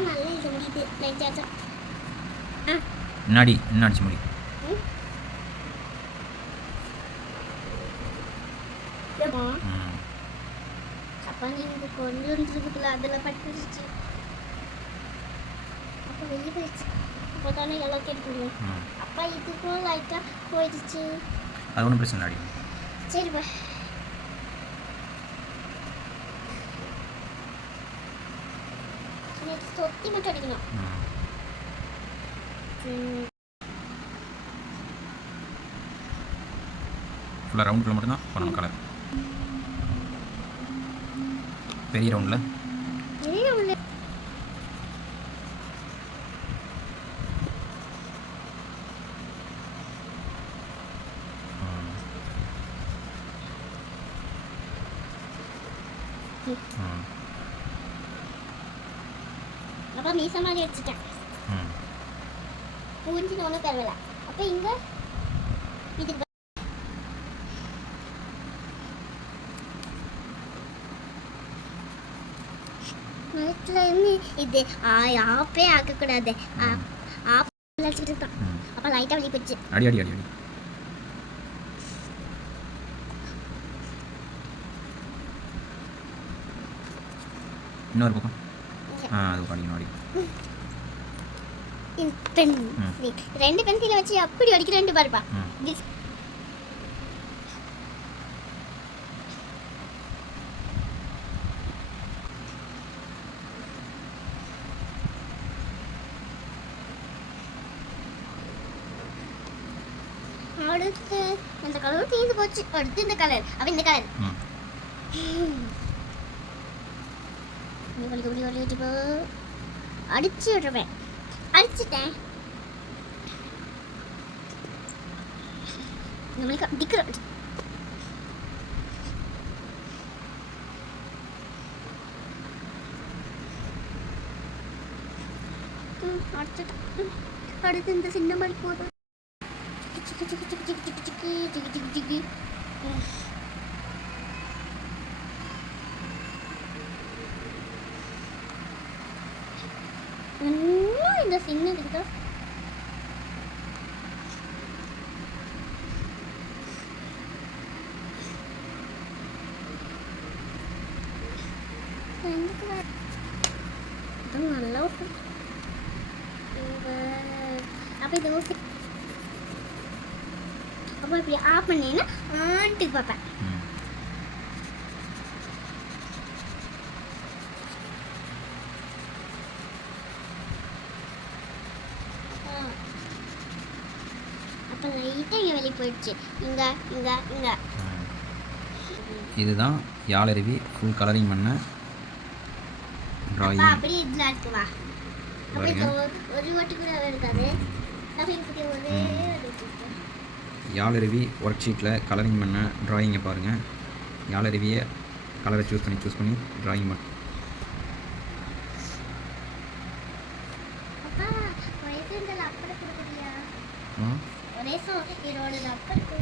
நல்லா எழுத முடியுது லைட்டாக ஆ முன்னாடி இன்னும் அடிச்சு முடி? ம். ஏம்மா? ம் அப்பா நீங்கள் கொண்டு வந்துருக்குல அதில் பட்டுருச்சு. அப்போ வெளியே போயிடுச்சு. அப்போ தானே எல்லாம் கேட்டுக்கோங்க ம் அப்பா இதுக்கும் லைட்டாக போயிடுச்சு. அது ஒன்றும் பிரச்சனை சரி பா തൊട്ടിമുട്ടടിക്കണം ஃபுல்லாக ரவுண்டுக்குள்ள மட்டும்தான் பண்ணணும் கலர் பெரிய ரவுண்டில் ம் அப்பா மீச மாதிரி அடிச்சிட்டேன் ம். பூஞ்சின்னு ஒன்றும் பரவாயில்ல அப்போ இங்கே இதுக்கு நைட்டில் இருந்து இது ஆப்பே ஆக்கக்கூடாது. ஆப் தான் ம். அப்போ லைட்டாக வெளியே போச்சு அடி அடி அடி அடி. இன்னொரு பக்கம். ஆ அது பென் ரெண்டு பென்சிலை வச்சு அப்படி அடிக்கிறேன்ட்டு பாருப்பா. அடுத்து இந்த கலர் தீர்ந்து போச்சு. அடுத்து இந்த கலர் அப்ப இந்த கலர் വലി വലി വലിയിട്ട് അടിച്ചിടുവേ. അടിച്ചിട്ടേ. നമ്മൾക്ക് അടിക്കണം അടുത്തിട്ട് അടുത്ത് എന്ത് സിനിമ മണിക്കൂർ ചിക്ക് ചിക്ക് ചിക്ക് ചിക്ക് ചിക്ക് ചിക്ക് ചിക്ക് ചിക്ക് ചിക്ക്. ചിക്ക് இன்னும் இந்த சின்னதுக்கு தான். நல்லா அப்ப இது ஓகே. அப்போ இப்படி ஆஃப் பண்ணீங்கன்னா ஆன்ட்டு பார்ப்பேன். அப்போ லைட்டாக வெளியே போயிடுச்சு. இங்கே இங்கே இங்கே. இதுதான் யாழருவி ஃபுல் கலரிங் பண்ண ட்ராயிங் அப்படியே இதில். இது ஒரு- வாட்டி கூட இருக்காது. யாழருவி ஒர்க் ஷீட்டில் கலரிங் பண்ண ட்ராயிங்கை பாருங்கள் யாழருவியை கலரை சூஸ் பண்ணி சூஸ் பண்ணி ட்ராயிங் பண்ண. அப்பா ఒరేసం ఈరోజు దక్కడికి